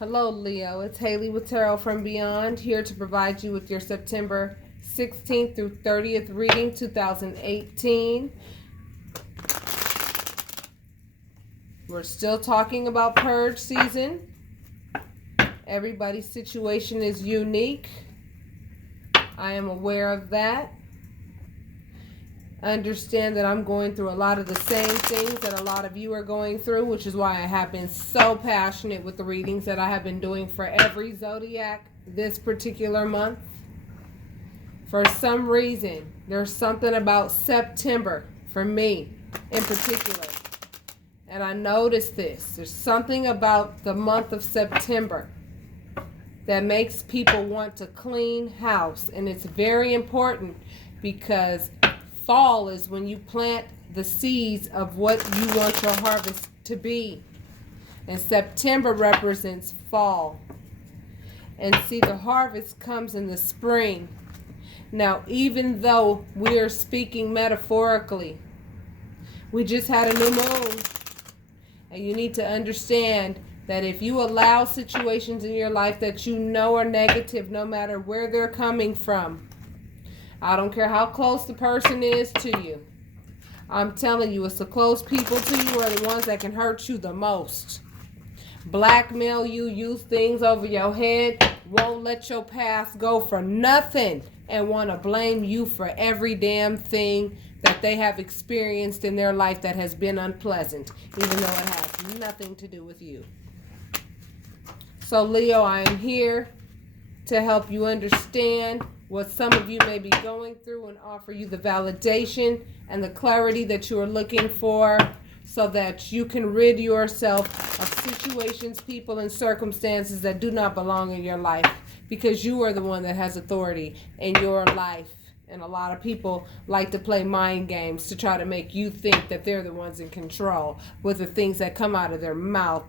Hello, Leo. It's Haley with Tarot from Beyond, here to provide you with your September 16th through 30th reading 2018. We're still talking about purge season. Everybody's situation is unique. I am aware of that. Understand that I'm going through a lot of the same things that a lot of you are going through, which is why I have been so passionate with the readings that I have been doing for every zodiac this particular month. For some reason, there's something about September for me in particular. And I noticed this. There's something about the month of September that makes people want to clean house. And it's very important because fall is when you plant the seeds of what you want your harvest to be. And September represents fall. And see, the harvest comes in the spring. Now, even though we are speaking metaphorically, we just had a new moon. And you need to understand that if you allow situations in your life that you know are negative, no matter where they're coming from, I don't care how close the person is to you. I'm telling you, it's the close people to you are the ones that can hurt you the most. Blackmail you, use things over your head, won't let your past go for nothing, and want to blame you for every damn thing that they have experienced in their life that has been unpleasant, even though it has nothing to do with you. So, Leo, I am here to help you understand what some of you may be going through and offer you the validation and the clarity that you are looking for so that you can rid yourself of situations, people, and circumstances that do not belong in your life, because you are the one that has authority in your life. And a lot of people like to play mind games to try to make you think that they're the ones in control with the things that come out of their mouth,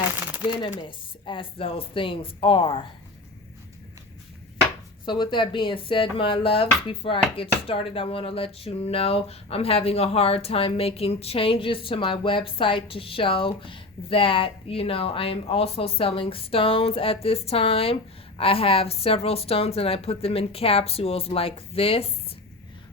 as venomous as those things are. So with that being said, my loves, before I get started, I want to let you know I'm having a hard time making changes to my website to show that, I am also selling stones at this time. I have several stones and I put them in capsules like this.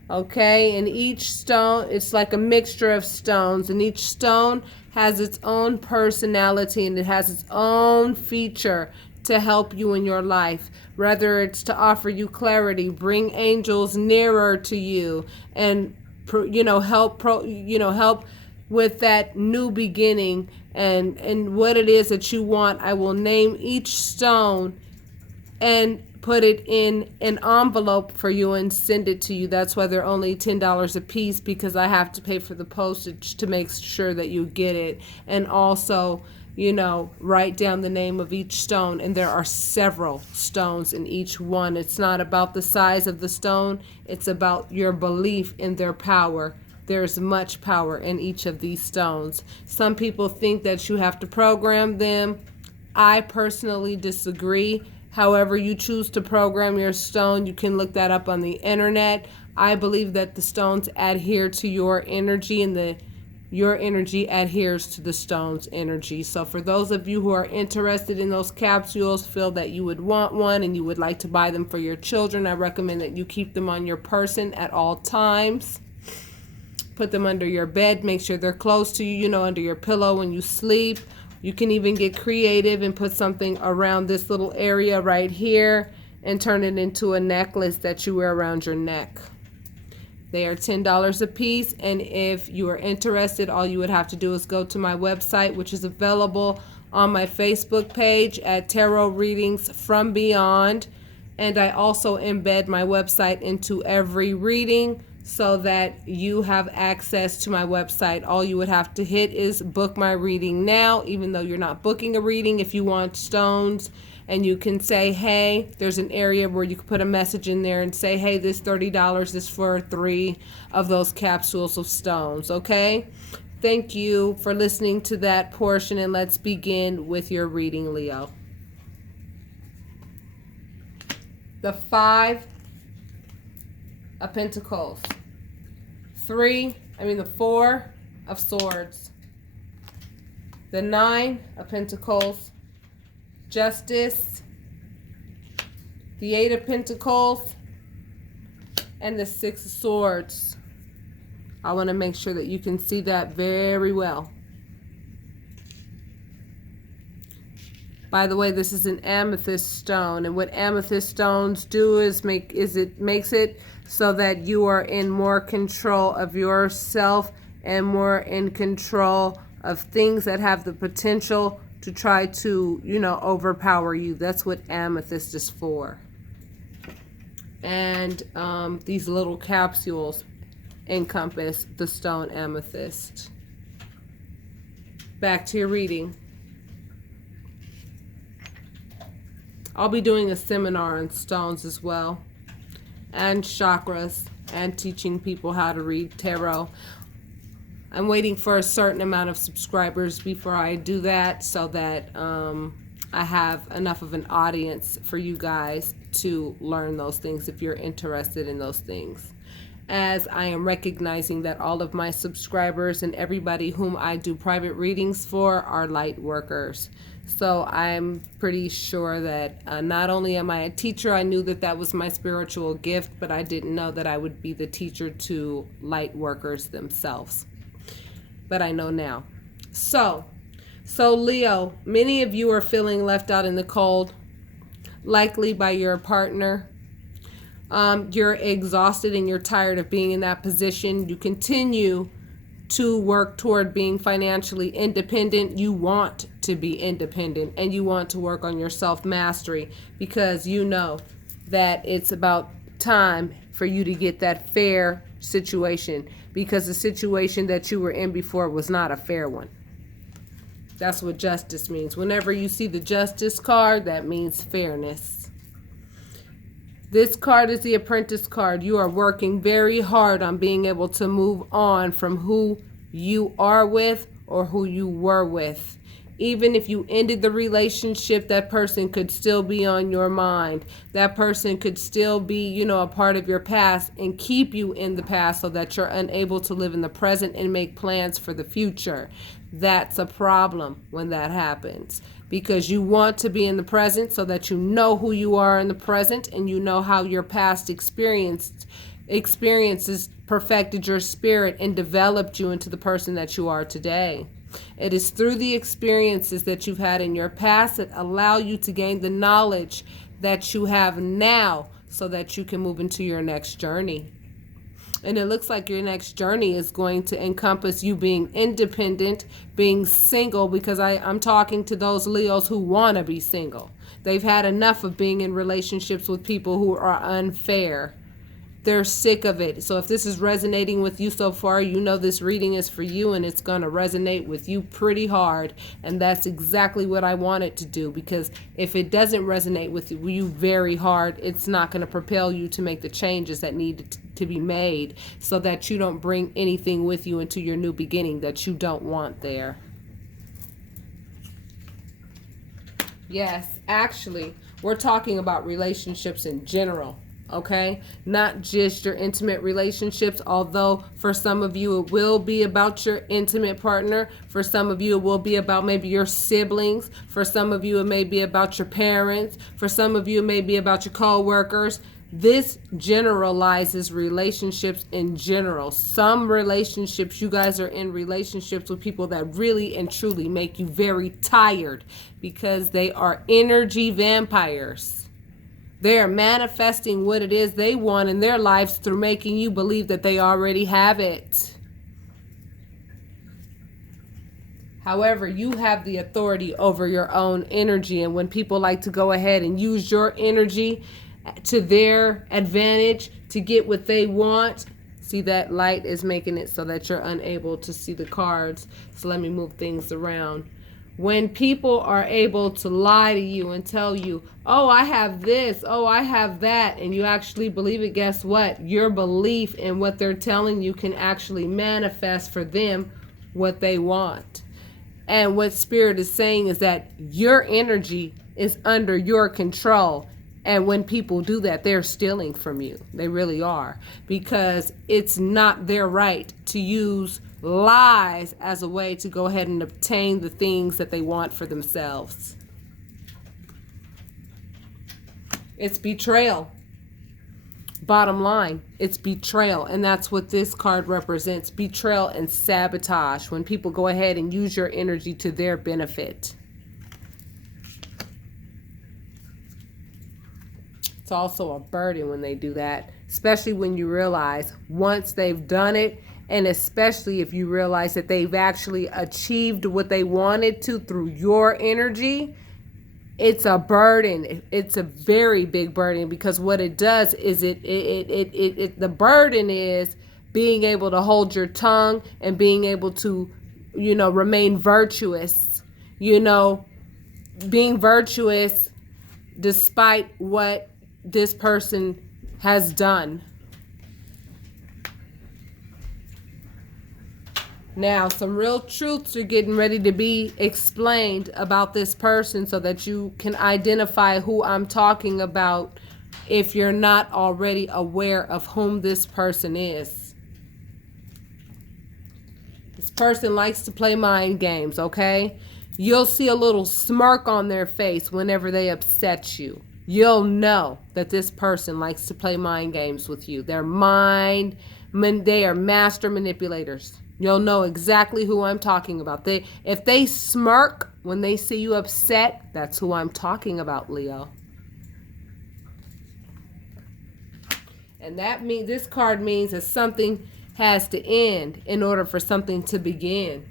Okay, and each stone, it's like a mixture of stones, and each stone has its own personality and it has its own feature to help you in your life. Whether it's to offer you clarity, bring angels nearer to you, and help with that new beginning and what it is that you want. I will name each stone and put it in an envelope for you and send it to you. That's why they're only $10 a piece, because I have to pay for the postage to make sure that you get it. And also, write down the name of each stone. And there are several stones in each one. It's not about the size of the stone. It's about your belief in their power. There's much power in each of these stones. Some people think that you have to program them. I personally disagree. However you choose to program your stone, you can look that up on the internet. I believe that the stones adhere to your energy, and your energy adheres to the stone's energy. So for those of you who are interested in those capsules, feel that you would want one and you would like to buy them for your children, I recommend that you keep them on your person at all times. Put them under your bed. Make sure they're close to you, under your pillow when you sleep. You can even get creative and put something around this little area right here and turn it into a necklace that you wear around your neck. They are $10 a piece, and if you are interested, all you would have to do is go to my website, which is available on my Facebook page at Tarot Readings from Beyond. And I also embed my website into every reading so that you have access to my website. All you would have to hit is book my reading now, even though you're not booking a reading. If you want stones, and you can say, hey, there's an area where you can put a message in there and say, hey, this $30 is for 3 of those capsules of stones, okay? Thank you for listening to that portion, and let's begin with your reading, Leo. The 5 of Pentacles. The 4 of Swords. The 9 of Pentacles. Justice, the Eight of Pentacles, and the Six of Swords. I want to make sure that you can see that very well. By the way, this is an amethyst stone, and what amethyst stones do is it makes it so that you are in more control of yourself and more in control of things that have the potential to try to, overpower you. That's what amethyst is for. And these little capsules encompass the stone amethyst. Back to your reading. I'll be doing a seminar on stones as well, and chakras, and teaching people how to read tarot. I'm waiting for a certain amount of subscribers before I do that, so that I have enough of an audience for you guys to learn those things if you're interested in those things. As I am recognizing that all of my subscribers and everybody whom I do private readings for are light workers. So I'm pretty sure that not only am I a teacher, I knew that that was my spiritual gift, but I didn't know that I would be the teacher to light workers themselves. But I know now. So Leo, many of you are feeling left out in the cold, likely by your partner. You're exhausted and you're tired of being in that position. You continue to work toward being financially independent. You want to be independent, and you want to work on your self-mastery, because you know that it's about time for you to get that fair situation, because the situation that you were in before was not a fair one. That's what justice means. Whenever you see the justice card, that means fairness. This card is the Apprentice card. You are working very hard on being able to move on from who you are with or who you were with. Even if you ended the relationship, that person could still be on your mind. That person could still be, a part of your past and keep you in the past so that you're unable to live in the present and make plans for the future. That's a problem when that happens, because you want to be in the present so that you know who you are in the present, and you know how your past experiences perfected your spirit and developed you into the person that you are today. It is through the experiences that you've had in your past that allow you to gain the knowledge that you have now so that you can move into your next journey. And it looks like your next journey is going to encompass you being independent, being single, because I'm talking to those Leos who want to be single. They've had enough of being in relationships with people who are unfair. They're sick of it. So if this is resonating with you so far, you know this reading is for you, and it's going to resonate with you pretty hard. And that's exactly what I want it to do, because if it doesn't resonate with you very hard, it's not going to propel you to make the changes that need to be made, so that you don't bring anything with you into your new beginning that you don't want there. Yes, actually, we're talking about relationships in general. Okay, not just your intimate relationships, although for some of you it will be about your intimate partner. For some of you it will be about maybe your siblings. For some of you it may be about your parents. For some of you it may be about your co-workers. This generalizes relationships in general. Some relationships, you guys are in relationships with people that really and truly make you very tired, because they are energy vampires. They are manifesting what it is they want in their lives through making you believe that they already have it. However, you have the authority over your own energy, and when people like to go ahead and use your energy to their advantage to get what they want, see, that light is making it so that you're unable to see the cards. So let me move things around. When people are able to lie to you and tell you, oh, I have this, oh, I have that, and you actually believe it, guess what? Your belief in what they're telling you can actually manifest for them what they want. And what Spirit is saying is that your energy is under your control. And when people do that, they're stealing from you. They really are. Because it's not their right to use lies as a way to go ahead and obtain the things that they want for themselves. It's betrayal. Bottom line, it's betrayal. And that's what this card represents. Betrayal and sabotage. When people go ahead and use your energy to their benefit. It's also a burden when they do that. Especially when you realize once they've done it. And especially if you realize that they've actually achieved what they wanted to through your energy. It's a burden. It's a very big burden, because what it does is the burden is being able to hold your tongue and being able to, remain virtuous, being virtuous despite what this person has done. Now, some real truths are getting ready to be explained about this person so that you can identify who I'm talking about if you're not already aware of whom this person is. This person likes to play mind games, okay? You'll see a little smirk on their face whenever they upset you. You'll know that this person likes to play mind games with you. They are master manipulators. You'll know exactly who I'm talking about. If they smirk when they see you upset, that's who I'm talking about, Leo. And that means, this card means that something has to end in order for something to begin.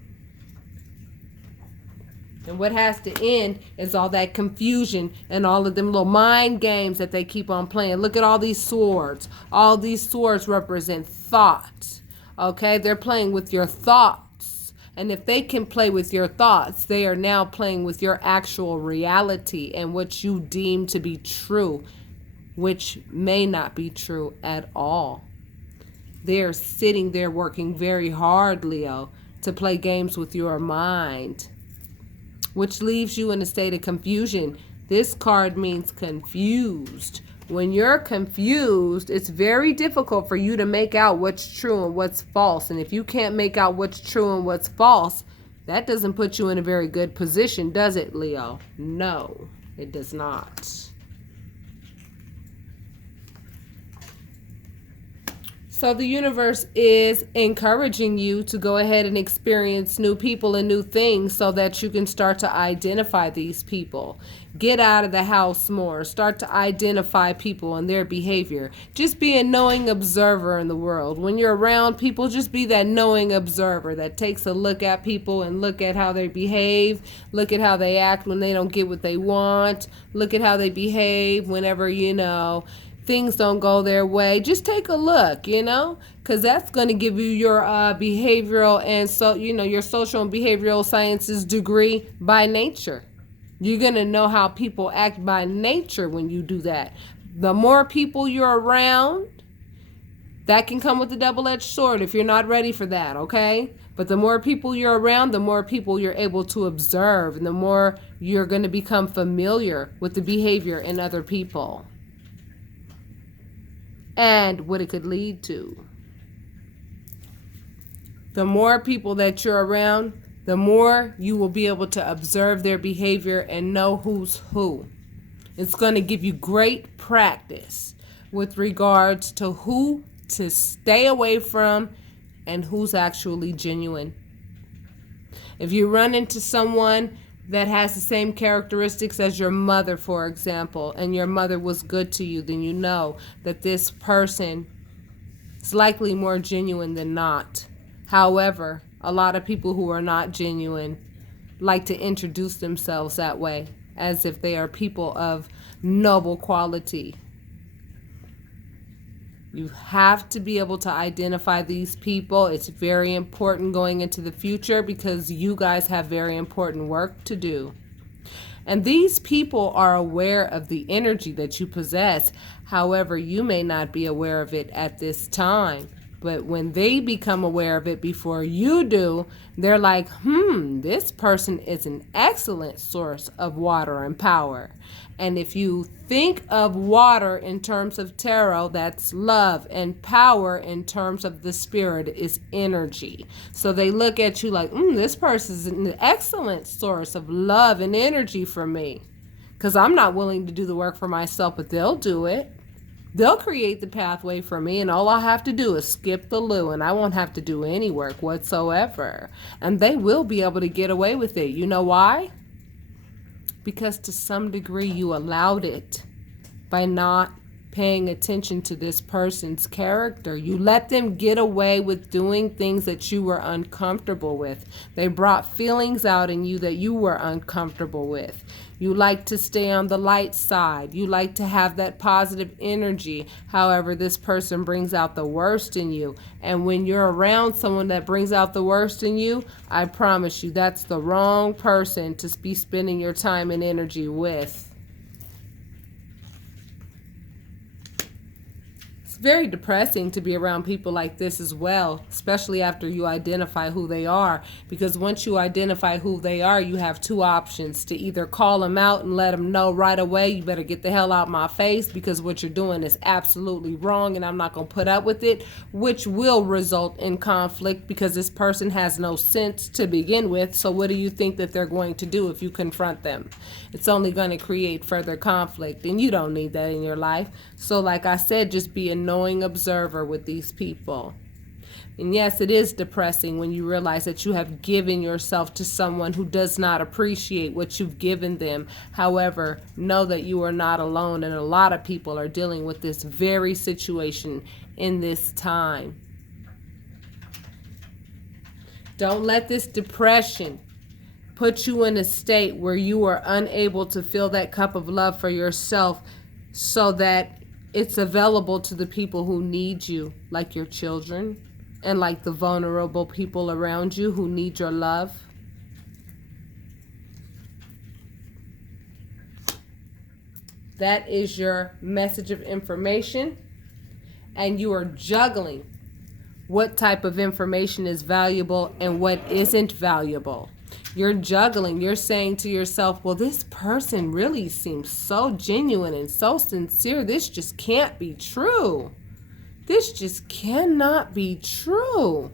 And what has to end is all that confusion and all of them little mind games that they keep on playing. Look at all these swords. All these swords represent thought. Okay, they're playing with your thoughts. And if they can play with your thoughts, they are now playing with your actual reality and what you deem to be true, which may not be true at all. They're sitting there working very hard, Leo, to play games with your mind, which leaves you in a state of confusion. This card means confused. When you're confused, it's very difficult for you to make out what's true and what's false. And if you can't make out what's true and what's false, that doesn't put you in a very good position, does it, Leo? No, it does not. So the universe is encouraging you to go ahead and experience new people and new things so that you can start to identify these people. Get out of the house more. Start to identify people and their behavior. Just be a knowing observer in the world. When you're around people, just be that knowing observer that takes a look at people and look at how they behave. Look at how they act when they don't get what they want. Look at how they behave whenever, things don't go their way. Just take a look, because that's going to give you your behavioral and your social and behavioral sciences degree by nature. You're going to know how people act by nature when you do that. The more people you're around, that can come with a double-edged sword if you're not ready for that, okay? But the more people you're around, the more people you're able to observe, and the more you're going to become familiar with the behavior in other people and what it could lead to. The more people that you're around, the more you will be able to observe their behavior and know who's who. It's going to give you great practice with regards to who to stay away from and who's actually genuine. If you run into someone that has the same characteristics as your mother, for example, and your mother was good to you, then you know that this person is likely more genuine than not. However, a lot of people who are not genuine like to introduce themselves that way, as if they are people of noble quality. You have to be able to identify these people. It's very important going into the future because you guys have very important work to do. And these people are aware of the energy that you possess. However, you may not be aware of it at this time. But when they become aware of it before you do, they're like, this person is an excellent source of water and power. And if you think of water in terms of tarot, that's love, and power in terms of the spirit is energy. So they look at you like, this person is an excellent source of love and energy for me. because I'm not willing to do the work for myself, but they'll do it. They'll create the pathway for me, and all I have to do is skip the loo, and I won't have to do any work whatsoever. And they will be able to get away with it. You know why? Because to some degree you allowed it by not paying attention to this person's character. You let them get away with doing things that you were uncomfortable with. They brought feelings out in you that you were uncomfortable with. You like to stay on the light side. You like to have that positive energy. However, this person brings out the worst in you. And when you're around someone that brings out the worst in you, I promise you that's the wrong person to be spending your time and energy with. Very depressing to be around people like this as well, especially after you identify who they are, because once you identify who they are, you have two options: to either call them out and let them know right away, you better get the hell out my face because what you're doing is absolutely wrong and I'm not going to put up with it, which will result in conflict because this person has no sense to begin with. So what do you think that they're going to do if you confront them? It's only going to create further conflict, and you don't need that in your life. So like I said, just be a knowing observer with these people. And yes, it is depressing when you realize that you have given yourself to someone who does not appreciate what you've given them. However, know that you are not alone, and a lot of people are dealing with this very situation in this time. Don't let this depression put you in a state where you are unable to fill that cup of love for yourself so that it's available to the people who need you, like your children and like the vulnerable people around you who need your love. That is your message of information, and you are juggling what type of information is valuable and what isn't valuable. You're juggling. You're saying to yourself, well, this person really seems so genuine and so sincere. This just can't be true. This just cannot be true.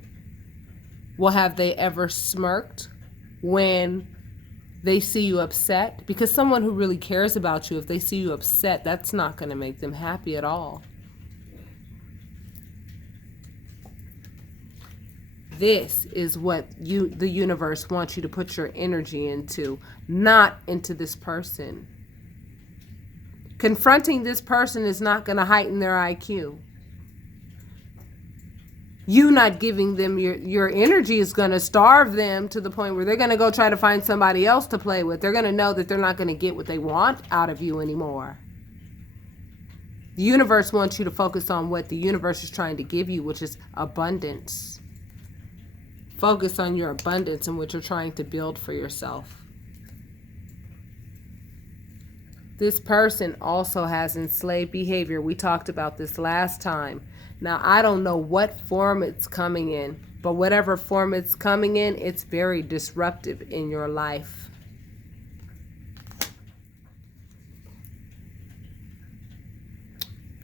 Well, have they ever smirked when they see you upset? Because someone who really cares about you, if they see you upset, that's not going to make them happy at all. This is what the universe wants you to put your energy into, not into this person. Confronting this person is not going to heighten their IQ. You not giving them your energy is going to starve them to the point where they're going to go try to find somebody else to play with. They're going to know that they're not going to get what they want out of you anymore. The universe wants you to focus on what the universe is trying to give you, which is abundance. Focus on your abundance and what you're trying to build for yourself. This person also has enslaved behavior. We talked about this last time. Now, I don't know what form it's coming in, but whatever form it's coming in, it's very disruptive in your life.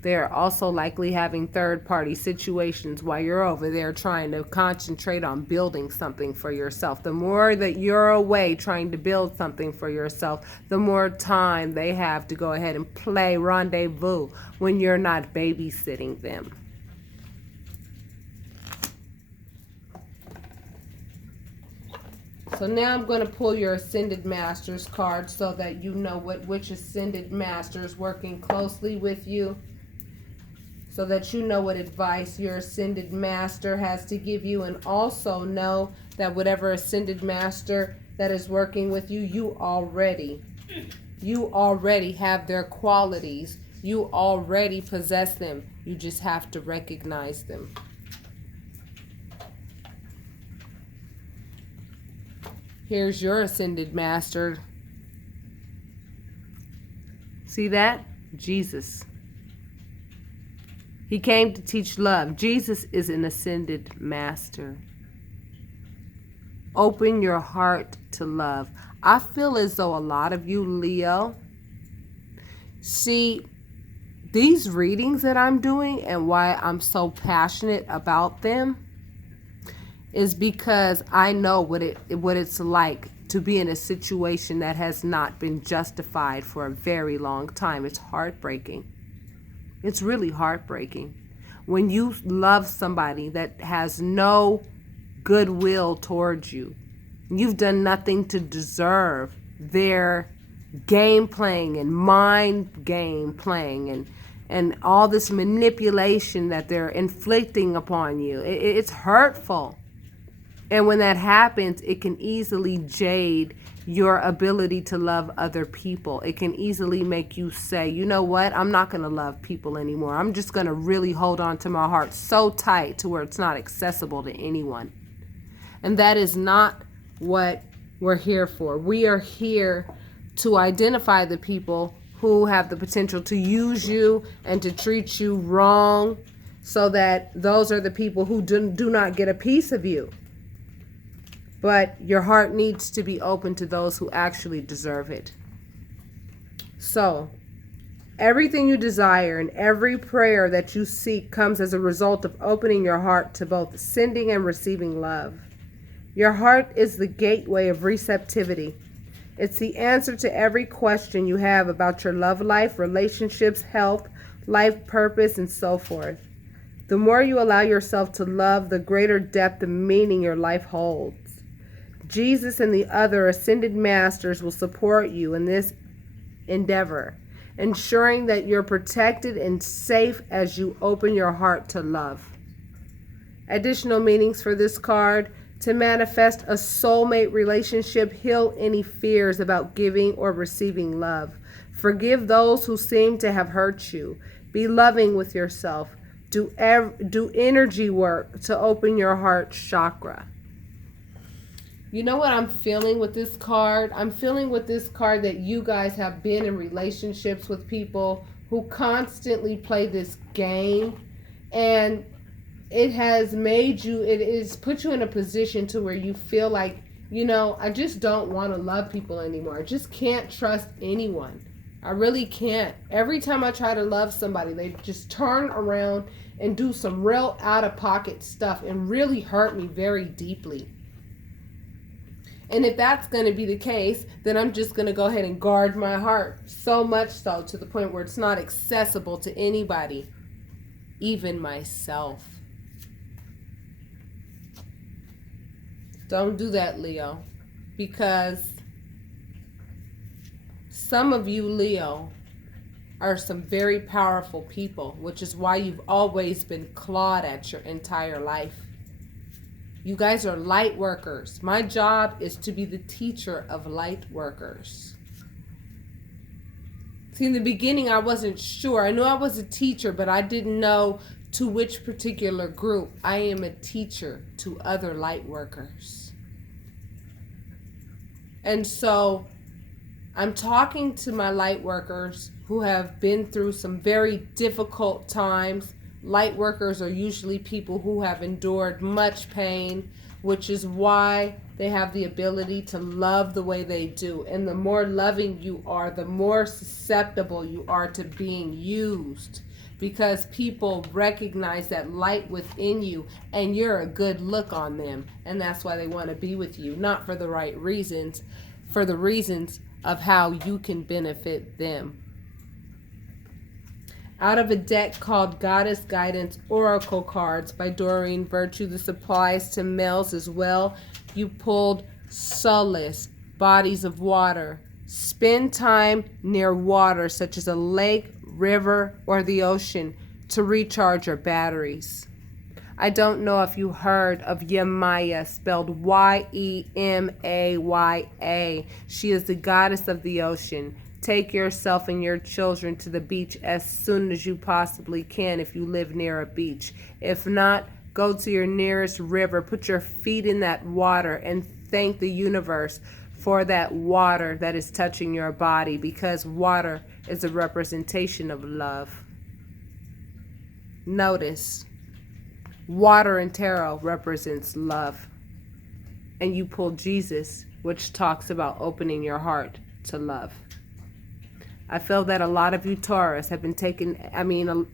They're also likely having third-party situations while you're over there trying to concentrate on building something for yourself. The more that you're away trying to build something for yourself, the more time they have to go ahead and play rendezvous when you're not babysitting them. So now I'm going to pull your Ascended Masters card so that you know which Ascended Master is working closely with you, so that you know what advice your Ascended Master has to give you, and also know that whatever Ascended Master that is working with you, you already have their qualities. You already possess them. You just have to recognize them. Here's your Ascended Master. See that? Jesus. He came to teach love. Jesus is an Ascended Master. Open your heart to love. I feel as though a lot of you, Leo, see these readings that I'm doing and why I'm so passionate about them is because I know what it's like to be in a situation that has not been justified for a very long time. It's heartbreaking. It's really heartbreaking. When you love somebody that has no goodwill towards you, you've done nothing to deserve their game playing and mind game playing and all this manipulation that they're inflicting upon you. It's hurtful. And when that happens, it can easily jade your ability to love other people. It can easily make you say, you know what, I'm not going to love people anymore. I'm just going to really hold on to my heart so tight to where it's not accessible to anyone. And that is not what we're here for. We are here to identify the people who have the potential to use you and to treat you wrong, so that those are the people who do not get a piece of you. But your heart needs to be open to those who actually deserve it. So, everything you desire and every prayer that you seek comes as a result of opening your heart to both sending and receiving love. Your heart is the gateway of receptivity. It's the answer to every question you have about your love life, relationships, health, life purpose, and so forth. The more you allow yourself to love, the greater depth and meaning your life holds. Jesus and the other ascended masters will support you in this endeavor, ensuring that you're protected and safe as you open your heart to love. Additional meanings for this card: to manifest a soulmate relationship, heal any fears about giving or receiving love. Forgive those who seem to have hurt you. Be loving with yourself. Do energy work to open your heart chakra. You know what I'm feeling with this card? I'm feeling with this card that you guys have been in relationships with people who constantly play this game, and it has put you in a position to where you feel like, I just don't want to love people anymore. I just can't trust anyone. I really can't. Every time I try to love somebody, they just turn around and do some real out-of-pocket stuff and really hurt me very deeply. And if that's going to be the case, then I'm just going to go ahead and guard my heart, so much so to the point where it's not accessible to anybody, even myself. Don't do that, Leo, because some of you, Leo, are some very powerful people, which is why you've always been clawed at your entire life. You guys are light workers. My job is to be the teacher of light workers. See, in the beginning, I wasn't sure. I knew I was a teacher, but I didn't know to which particular group. I am a teacher to other light workers. And so I'm talking to my light workers who have been through some very difficult times. Light workers are usually people who have endured much pain, which is why they have the ability to love the way they do. And the more loving you are, the more susceptible you are to being used, because people recognize that light within you and you're a good look on them. And that's why they want to be with you, not for the right reasons, for the reasons of how you can benefit them. Out of a deck called Goddess Guidance Oracle Cards by Doreen Virtue, this applies to males as well. You pulled Solace, Bodies of Water. Spend time near water, such as a lake, river, or the ocean, to recharge your batteries. I don't know if you heard of Yemaya, spelled Yemaya. She is the goddess of the ocean. Take yourself and your children to the beach as soon as you possibly can if you live near a beach. If not, go to your nearest river, put your feet in that water, and thank the universe for that water that is touching your body, because water is a representation of love. Notice, water in tarot represents love. And you pull Jesus, which talks about opening your heart to love. I feel that a lot of you Taurus have been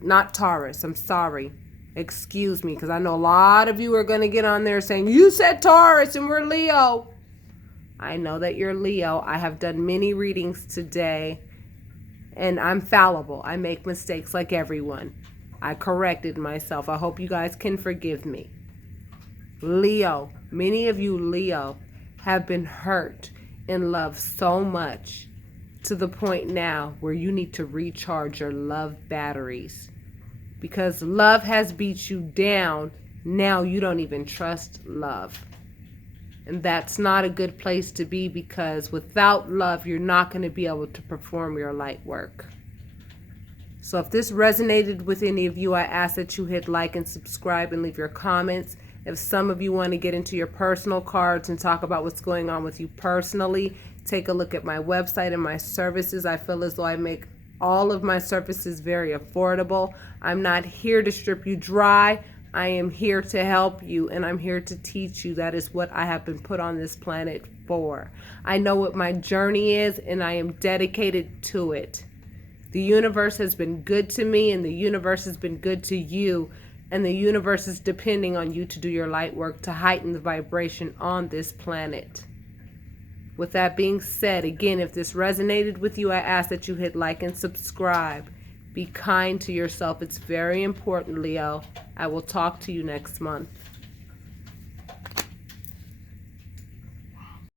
not Taurus, I'm sorry. Excuse me, because I know a lot of you are going to get on there saying, you said Taurus and we're Leo. I know that you're Leo. I have done many readings today, and I'm fallible. I make mistakes like everyone. I corrected myself. I hope you guys can forgive me. Leo, many of you Leo have been hurt in love so much to the point now where you need to recharge your love batteries. Because love has beat you down, now you don't even trust love. And that's not a good place to be, because without love, you're not going to be able to perform your light work. So if this resonated with any of you, I ask that you hit like and subscribe and leave your comments. If some of you want to get into your personal cards and talk about what's going on with you personally, take a look at my website and my services. I feel as though I make all of my services very affordable. I'm not here to strip you dry. I am here to help you, and I'm here to teach you. That is what I have been put on this planet for. I know what my journey is, and I am dedicated to it. The universe has been good to me, and the universe has been good to you, and the universe is depending on you to do your light work to heighten the vibration on this planet. With that being said, again, if this resonated with you, I ask that you hit like and subscribe. Be kind to yourself. It's very important, Leo. I will talk to you next month.